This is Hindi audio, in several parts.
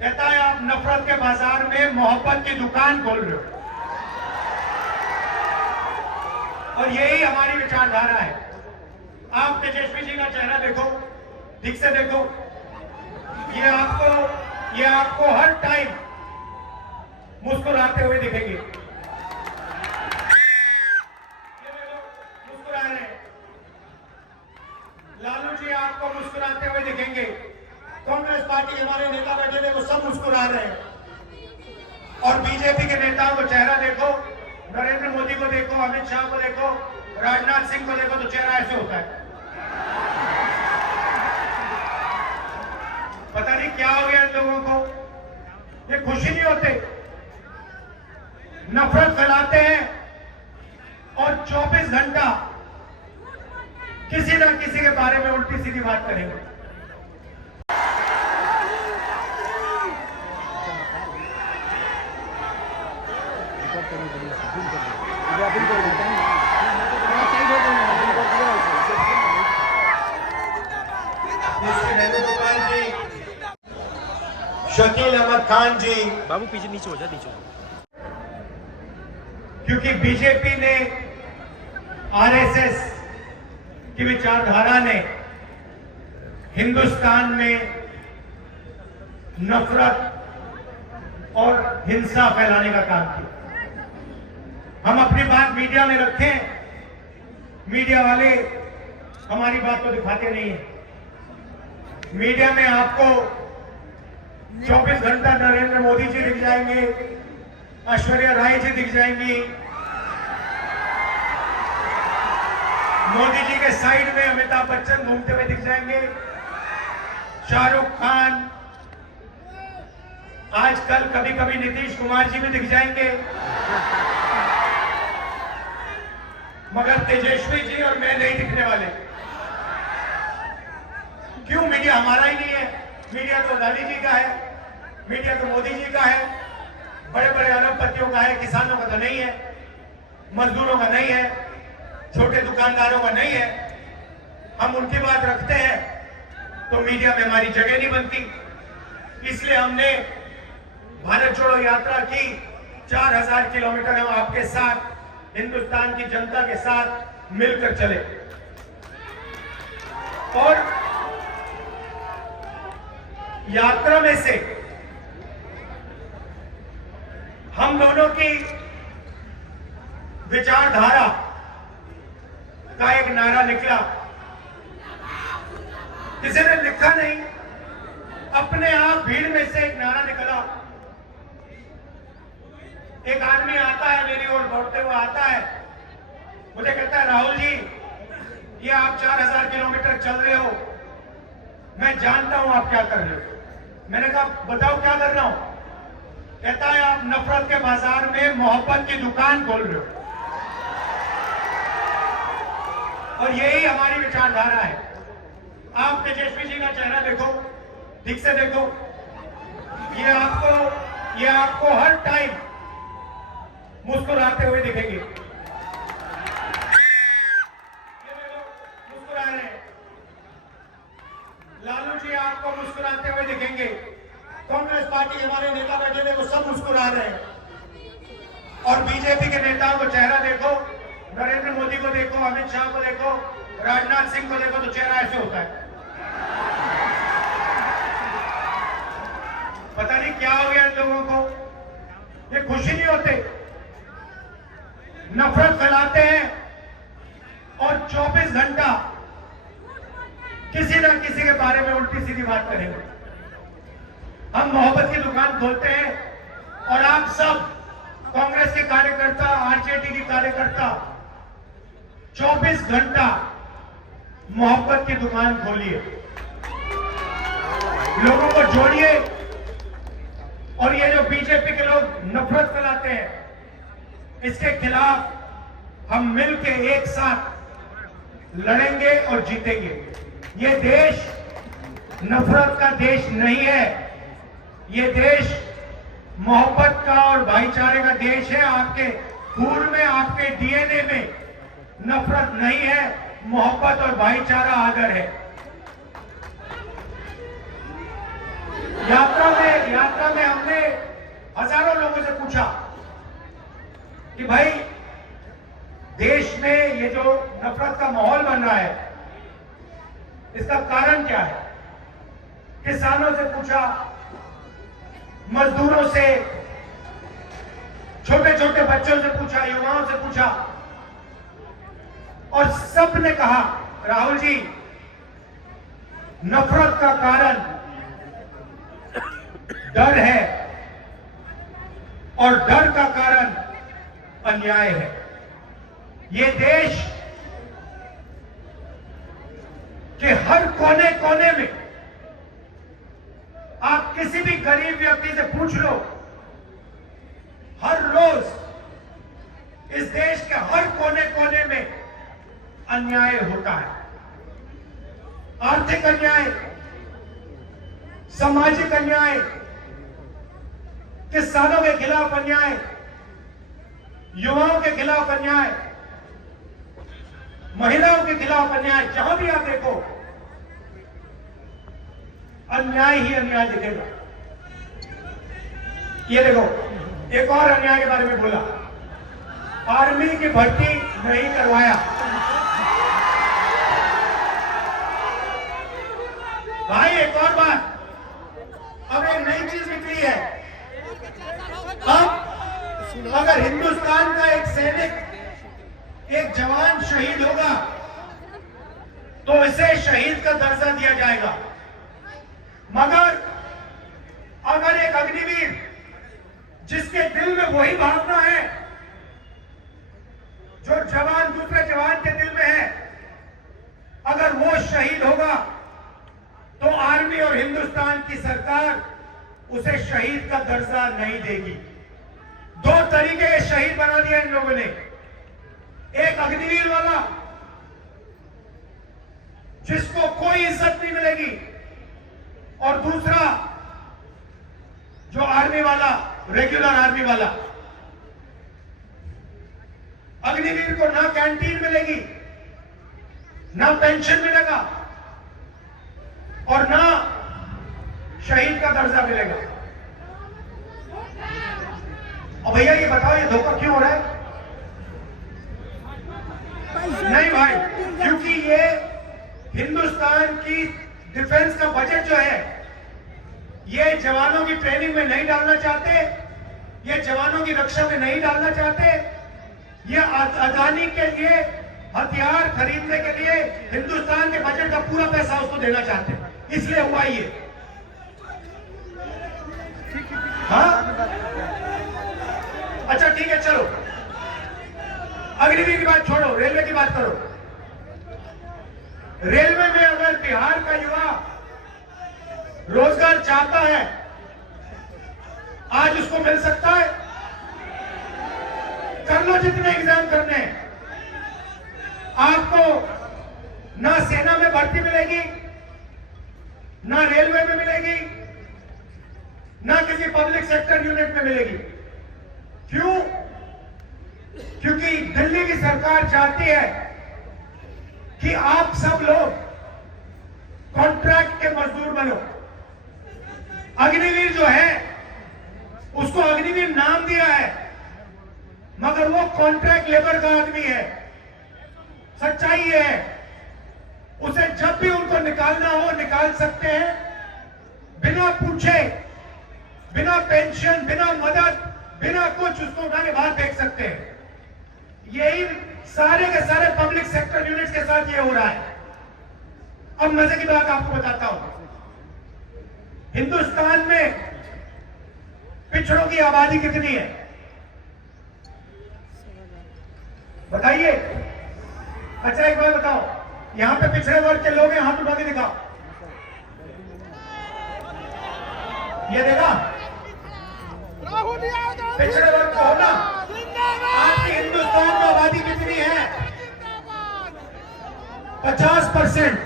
कहता है आप नफरत के बाजार में मोहब्बत की दुकान खोल रहे हो, और यही हमारी विचारधारा है। आप तेजस्वी जी का चेहरा देखो, ठीक से देखो, ये आपको हर टाइम मुस्कुराते हुए दिखेंगे। ये देखो, मुस्कुरा रहे हैं। लालू जी आपको मुस्कुराते हुए दिखेंगे। कांग्रेस पार्टी हमारे नेता बैठे थे, वो सब मुस्कुरा रहे हैं। और बीजेपी के नेताओं को चेहरा देखो, नरेंद्र मोदी को देखो, अमित शाह को देखो, राजनाथ सिंह को देखो, तो चेहरा ऐसे होता है। पता नहीं क्या हो गया इन लोगों को, ये खुशी नहीं होते, नफरत फैलाते हैं और 24 घंटा किसी ना किसी के बारे में उल्टी सीधी बात करेंगे। शकील अहमद खान जी, बाबू पीछे नीचे हो जा, नीचे। क्योंकि बीजेपी ने, आरएसएस की विचारधारा ने हिंदुस्तान में नफरत और हिंसा फैलाने का काम किया। हम अपनी बात मीडिया में रखें, मीडिया वाले हमारी बात को दिखाते नहीं है। मीडिया में आपको 24 घंटा नरेंद्र मोदी जी दिख जाएंगे, ऐश्वर्या राय जी दिख जाएंगी, मोदी जी के साइड में अमिताभ बच्चन घूमते हुए दिख जाएंगे, शाहरुख खान, आजकल कभी कभी नीतीश कुमार जी भी दिख जाएंगे, मगर तेजस्वी जी और मैं नहीं दिखने वाले। क्यों? मीडिया हमारा ही नहीं है। मीडिया तो अदानी जी का है, मीडिया तो मोदी जी का है, बड़े बड़े अरबपतियों का है, किसानों का तो नहीं है, मजदूरों का नहीं है, छोटे दुकानदारों का नहीं है। हम उनकी बात रखते हैं तो मीडिया में हमारी जगह नहीं बनती। इसलिए हमने भारत जोड़ो यात्रा की, 4000 किलोमीटर हम आपके साथ, हिंदुस्तान की जनता के साथ मिलकर चले। और यात्रा में से हम दोनों की विचारधारा का एक नारा निकला। किसी ने लिखा नहीं, अपने आप भीड़ में से एक नारा निकला। एक आदमी आता है, मेरी ओर दौड़ते हुए आता है, मुझे कहता है, राहुल जी, ये आप 4000 किलोमीटर चल रहे हो, मैं जानता हूं आप क्या कर रहे हो। मैंने कहा, बताओ क्या कर रहा हूं। कहता है, आप नफरत के बाजार में मोहब्बत की दुकान खोल रहे हो, और यही हमारी विचारधारा है। आप तेजस्वी जी का चेहरा देखो, ठीक से देखो, ये आपको हर टाइम मुस्कुराते हुए दिखेंगे। ये देखो, मुस्कुरा रहे हैं। लालू जी आपको मुस्कुराते हुए दिखेंगे। कांग्रेस पार्टी हमारे नेता बैठे थे, वो सब मुस्कुरा रहे हैं। और बीजेपी के नेताओं को चेहरा देखो, नरेंद्र मोदी को देखो, अमित शाह को देखो, राजनाथ सिंह को देखो, तो चेहरा ऐसे होता है। पता नहीं क्या हो गया इन लोगों को, ये खुशी नहीं होते, नफरत फैलाते हैं और 24 घंटा किसी ना किसी के बारे में उल्टी सीधी बात करेंगे। हम मोहब्बत की दुकान खोलते हैं, और आप सब कांग्रेस के कार्यकर्ता, आरजेडी के कार्यकर्ता 24 घंटा मोहब्बत की दुकान खोलिए, लोगों को जोड़िए। और ये जो बीजेपी के लोग नफरत फैलाते हैं, इसके खिलाफ हम मिलकर एक साथ लड़ेंगे और जीतेंगे। ये देश नफरत का देश नहीं है, ये देश मोहब्बत का और भाईचारे का देश है। आपके खून में, आपके डीएनए में नफरत नहीं है, मोहब्बत और भाईचारा आदर है। यात्रा यात्रा में हमने हजारों लोगों से पूछा कि भाई देश में ये जो नफरत का माहौल बन रहा है, इसका कारण क्या है। किसानों से पूछा, मजदूरों से, छोटे छोटे बच्चों से पूछा, युवाओं से पूछा, और सब ने कहा राहुल जी, नफरत का कारण डर है और डर का कारण अन्याय है। ये देश के हर कोने कोने में आप किसी भी गरीब व्यक्ति से पूछ लो, हर रोज इस देश के हर कोने कोने में अन्याय होता है। आर्थिक अन्याय, सामाजिक अन्याय, किसानों के खिलाफ अन्याय, युवाओं के खिलाफ अन्याय, महिलाओं के खिलाफ अन्याय, जहां भी आप देखो अन्याय ही अन्याय दिखेगा। ये देखो, एक और अन्याय के बारे में बोला, आर्मी की भर्ती नहीं करवाया। भाई एक और बात, अब एक नई चीज निकली है। अब अगर हिंदुस्तान का एक सैनिक, एक जवान शहीद होगा तो इसे शहीद का दर्जा दिया जाएगा, मगर अगर एक अग्निवीर जिसके दिल में वही भावना है जो जवान दूसरे जवान के दिल में है, अगर वो शहीद होगा तो आर्मी और हिंदुस्तान की सरकार उसे शहीद का दर्जा नहीं देगी। दो तरीके के शहीद बना दिया इन लोगों ने, एक अग्निवीर वाला जिसको कोई इज्जत नहीं मिलेगी, और दूसरा जो आर्मी वाला, रेगुलर आर्मी वाला। अग्निवीर को ना कैंटीन मिलेगी, ना पेंशन मिलेगा और ना शहीद का दर्जा मिलेगा। और भैया ये बताओ, ये धोखा क्यों हो रहा है? नहीं भाई, क्योंकि ये हिंदुस्तान की डिफेंस का बजट जो है, ये जवानों की ट्रेनिंग में नहीं डालना चाहते, ये जवानों की रक्षा में नहीं डालना चाहते, ये अदानी के लिए हथियार खरीदने के लिए हिंदुस्तान के बजट का पूरा पैसा उसको देना चाहते हैं, इसलिए हुआ ये। हाँ अच्छा ठीक है, चलो अग्निवीर की बात छोड़ो, रेलवे की बात करो। रेलवे में अगर बिहार का युवा रोजगार चाहता है, आज उसको मिल सकता है? कर लो जितने एग्जाम करने हैं, आपको ना सेना में भर्ती मिलेगी, ना रेलवे में मिलेगी, ना किसी पब्लिक सेक्टर यूनिट में मिलेगी। क्यों? क्योंकि दिल्ली की सरकार चाहती है कि आप सब लोग कॉन्ट्रैक्ट के मजदूर बनो। अग्निवीर जो है उसको अग्निवीर नाम दिया है, मगर वो कॉन्ट्रैक्ट लेबर का आदमी है। सच्चाई ये है, उसे जब भी उनको निकालना हो निकाल सकते हैं, बिना पूछे, बिना पेंशन, बिना मदद, बिना कुछ उसको उठा के बाहर फेंक सकते हैं। यही सारे के सारे पब्लिक सेक्टर यूनिट्स के साथ ये हो रहा है। अब मजे की बात आपको बताता हूं, हिंदुस्तान में पिछड़ों की आबादी कितनी है बताइए? अच्छा एक बात बताओ, यहां पे पिछड़े वर्ग के लोग हैं, हाथ उठा के दिखाओ। ये देखा पिछड़े वर्ग का होना। आज हिंदुस्तान में आबादी कितनी है? 50%।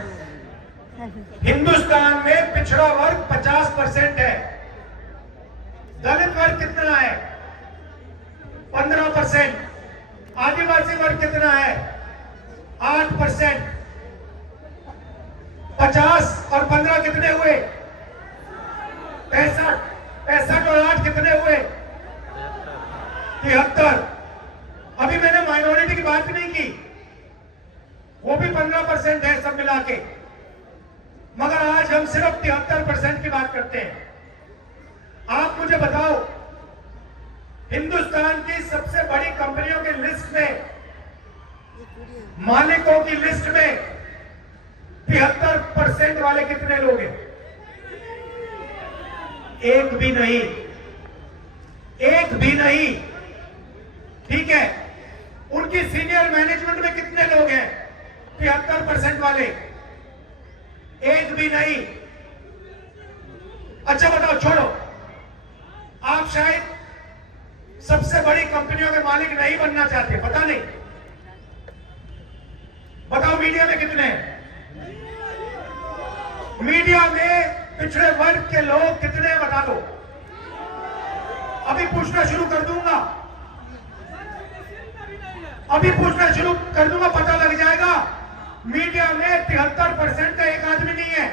हिंदुस्तान में पिछड़ा वर्ग 50% है। दलित वर्ग कितना है? 15%। आदिवासी वर्ग कितना है? 8%। 50 और 15 कितने हुए? 65। 73। अभी मैंने माइनॉरिटी की बात नहीं की, वो भी 15% है सब मिला के, मगर आज हम सिर्फ 73% की बात करते हैं। आप मुझे बताओ, हिंदुस्तान की सबसे बड़ी कंपनियों की लिस्ट में, मालिकों की लिस्ट में 73% वाले कितने लोग हैं? एक भी नहीं, एक भी नहीं। ठीक है, उनकी सीनियर मैनेजमेंट में कितने लोग हैं 73% वाले? एक भी नहीं। अच्छा बताओ, छोड़ो, आप शायद सबसे बड़ी कंपनियों के मालिक नहीं बनना चाहते, पता नहीं। बताओ मीडिया में कितने हैं? मीडिया में पिछड़े वर्ग के लोग कितने हैं बता दो। अभी पूछना शुरू कर दूंगा, अभी पूछना शुरू कर दूंगा, पता लग जाएगा। मीडिया में 73% का एक आदमी नहीं है,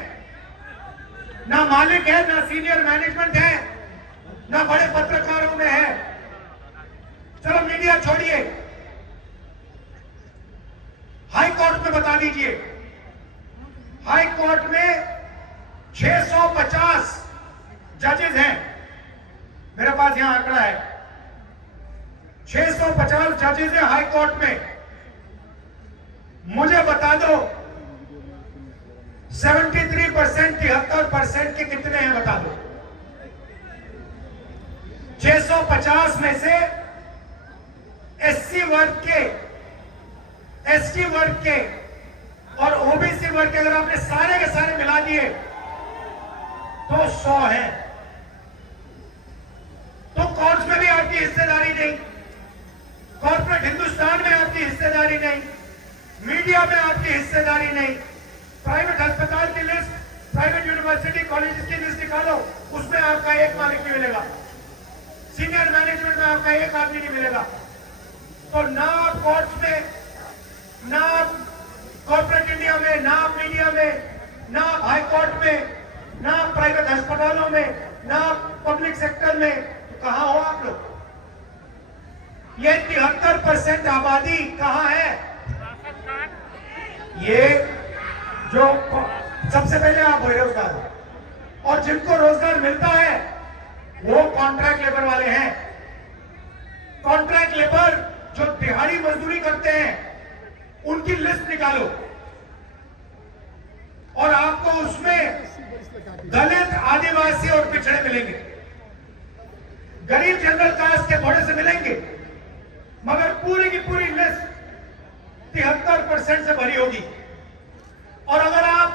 ना मालिक है, ना सीनियर मैनेजमेंट है, ना बड़े पत्रकारों में है। चलो मीडिया छोड़िए, हाई कोर्ट में बता दीजिए। हाई कोर्ट में 650 जजेस हैं, मेरे पास यहां आंकड़ा है। 650 जजेस हैं हाई कोर्ट में। मुझे बता दो 73%, 73% के कितने हैं बता दो। 650 में से एससी वर्ग के, एसटी वर्ग के और ओबीसी वर्ग के अगर आपने सारे के सारे मिला दिए तो 100 है। तो कोर्ट्स में भी आपकी हिस्सेदारी नहीं, कॉर्पोरेट हिंदुस्तान में आपकी हिस्सेदारी नहीं, मीडिया में आपकी हिस्सेदारी नहीं। प्राइवेट अस्पताल की लिस्ट, प्राइवेट यूनिवर्सिटी कॉलेज की लिस्ट निकालो, उसमें आपका एक मालिक नहीं मिलेगा। सीनियर मैनेजमेंट में आपका एक आदमी नहीं मिलेगा। तो ना कोर्ट्स में, ना कॉर्पोरेट इंडिया में, ना मीडिया में, ना हाई कोर्ट में, ना प्राइवेट अस्पतालों में, ना पब्लिक सेक्टर में, तो कहां हो आप लोग? ये 73% आबादी कहां है? ये जो सबसे पहले आप बेरोजगार हो, और जिनको रोजगार मिलता है वो कॉन्ट्रैक्ट लेबर वाले हैं। कॉन्ट्रैक्ट लेबर जो दिहाड़ी मजदूरी करते हैं उनकी लिस्ट निकालो और आपको उसमें दलित, आदिवासी और पिछड़े मिलेंगे। गरीब जनरल कास्ट के थोड़े से मिलेंगे, मगर पूरी की पूरी लिस्ट 73% से भरी होगी। और अगर आप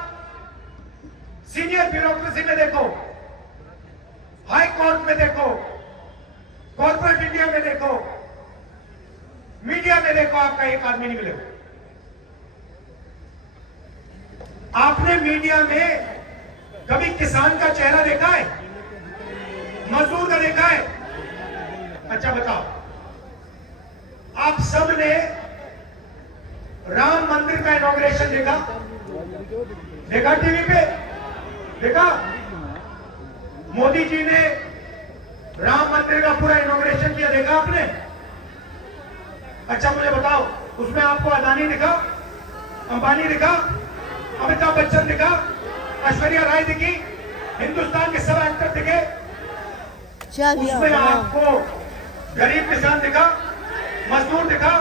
सीनियर ब्यूरोक्रेसी में देखो, हाई कोर्ट में देखो, कॉर्पोरेट इंडिया में देखो, मीडिया में देखो, आपका एक आदमी नहीं मिलेगा। आपने मीडिया में कभी किसान का चेहरा देखा है? मजदूर का देखा है? अच्छा बताओ, आप सब ने राम मंदिर का इनॉग्रेशन देखा? देखा टीवी पे? देखा? मोदी जी ने राम मंदिर का पूरा इनॉग्रेशन किया, देखा आपने? अच्छा मुझे बताओ, उसमें आपको अदानी दिखा, अंबानी दिखा, अमिताभ बच्चन दिखा, ऐश्वर्या राय दिखी, हिंदुस्तान के सब एक्टर दिखे? उसमें आपको गरीब किसान दिखा, मजदूर दिखा?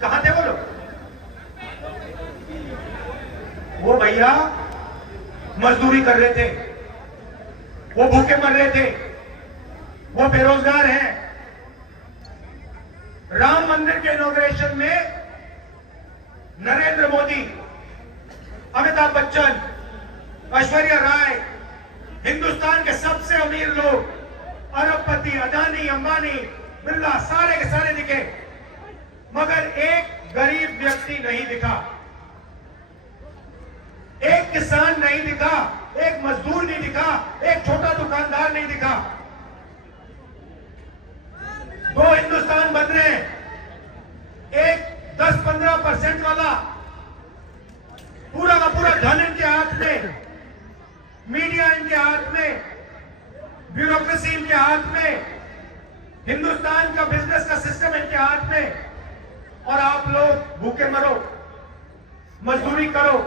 कहां थे वो लोग? वो भैया मजदूरी कर रहे थे, वो भूखे मर रहे थे, वो बेरोजगार हैं। राम मंदिर के इनॉग्रेशन में नरेंद्र मोदी, अमिताभ बच्चन, ऐश्वर्या राय, हिंदुस्तान के सबसे अमीर लोग, अरबपति, अदानी, अंबानी, बिरला, सारे के सारे दिखे, मगर एक गरीब व्यक्ति नहीं दिखा, एक किसान नहीं दिखा, एक मजदूर नहीं दिखा, एक छोटा दुकानदार नहीं दिखा। दो हिंदुस्तान बन रहे हैं, एक 10-15% वाला, पूरा का पूरा धन इनके हाथ में, मीडिया इनके हाथ में, ब्यूरोक्रेसी इनके हाथ में, हिंदुस्तान का बिजनेस का सिस्टम इनके हाथ में, और आप लोग भूखे मरो, मजदूरी करो।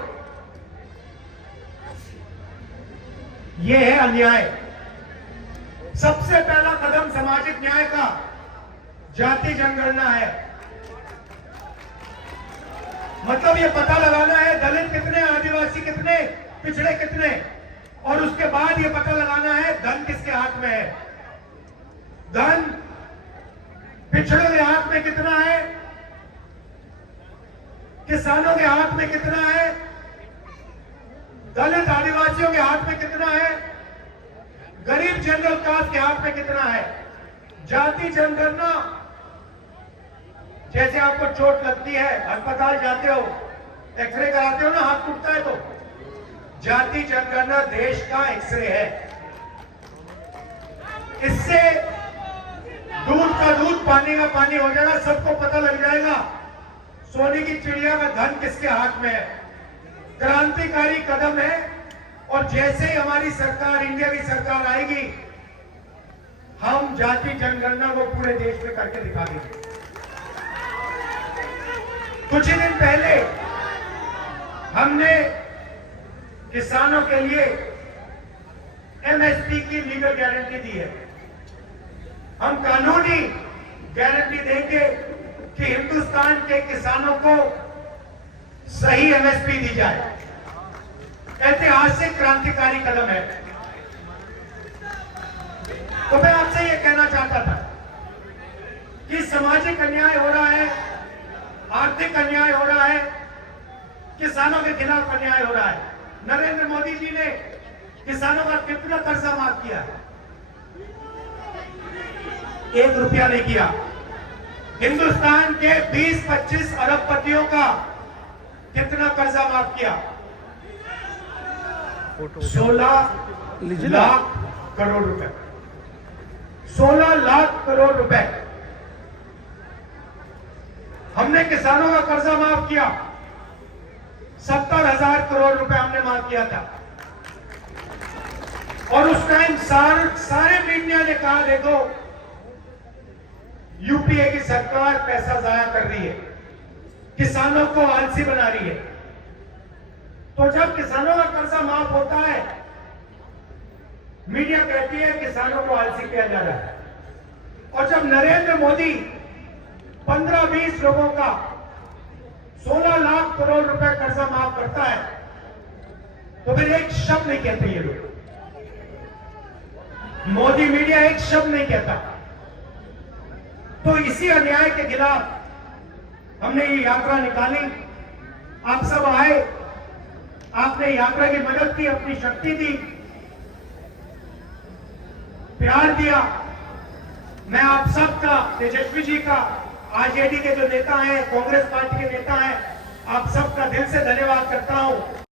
यह है अन्याय। सबसे पहला कदम सामाजिक न्याय का जाति जनगणना है। मतलब ये पता लगाना है दलित कितने, आदिवासी कितने, पिछड़े कितने, और उसके बाद ये पता लगाना है धन किसके हाथ में है। धन पिछड़ों के हाथ में कितना है, किसानों के हाथ में कितना है, दलित आदिवासियों के हाथ में कितना है, गरीब जनरल कास्ट के हाथ में कितना है। जाति जनगणना, जैसे आपको चोट लगती है, अस्पताल जाते हो, एक्सरे कराते हो ना, हाथ टूटता है, तो जाति जनगणना देश का एक्सरे है। इससे दूध का दूध, पानी का पानी हो जाएगा, सबको पता लग जाएगा सोने की चिड़िया का धन किसके हाथ में है। क्रांतिकारी कदम है, और जैसे ही हमारी सरकार, इंडिया की सरकार आएगी, हम जाति जनगणना को पूरे देश में करके दिखा देंगे। कुछ ही दिन पहले हमने किसानों के लिए एमएसपी की लीगल गारंटी दी है। हम कानूनी गारंटी देंगे कि हिंदुस्तान के किसानों को सही एमएसपी दी जाए। ऐतिहासिक क्रांतिकारी कदम है। तो मैं आपसे यह कहना चाहता था कि सामाजिक अन्याय हो रहा है, आर्थिक अन्याय हो रहा है, किसानों के खिलाफ अन्याय हो रहा है। नरेंद्र मोदी जी ने किसानों का कितना कर्जा माफ किया? 1 रुपया नहीं किया। हिंदुस्तान के 20-25 अरबपतियों का कितना कर्जा माफ किया? 16 लाख करोड़ रुपए। 16 लाख करोड़ रुपए हमने किसानों का कर्जा माफ किया। 70,000 करोड़ रुपए हमने माफ किया था। और उस टाइम सारे मीडिया ने कहा, देखो यूपीए की सरकार पैसा जाया कर रही है, किसानों को आलसी बना रही है। तो जब किसानों का कर्जा माफ होता है, मीडिया कहती है किसानों को आलसी किया जा रहा है। और जब नरेंद्र मोदी 15-20 लोगों का 16 लाख करोड़ रुपए कर्जा माफ करता है, तो फिर एक शब्द नहीं कहते ये लोग। मोदी मीडिया एक शब्द नहीं कहता। तो इसी अन्याय के खिलाफ हमने ये यात्रा निकाली। आप सब आए, आपने यात्रा की मदद की, अपनी शक्ति दी, प्यार दिया। मैं आप सबका, तेजस्वी जी का, आरजेडी के जो नेता हैं, कांग्रेस पार्टी के नेता हैं, आप सबका दिल से धन्यवाद करता हूं।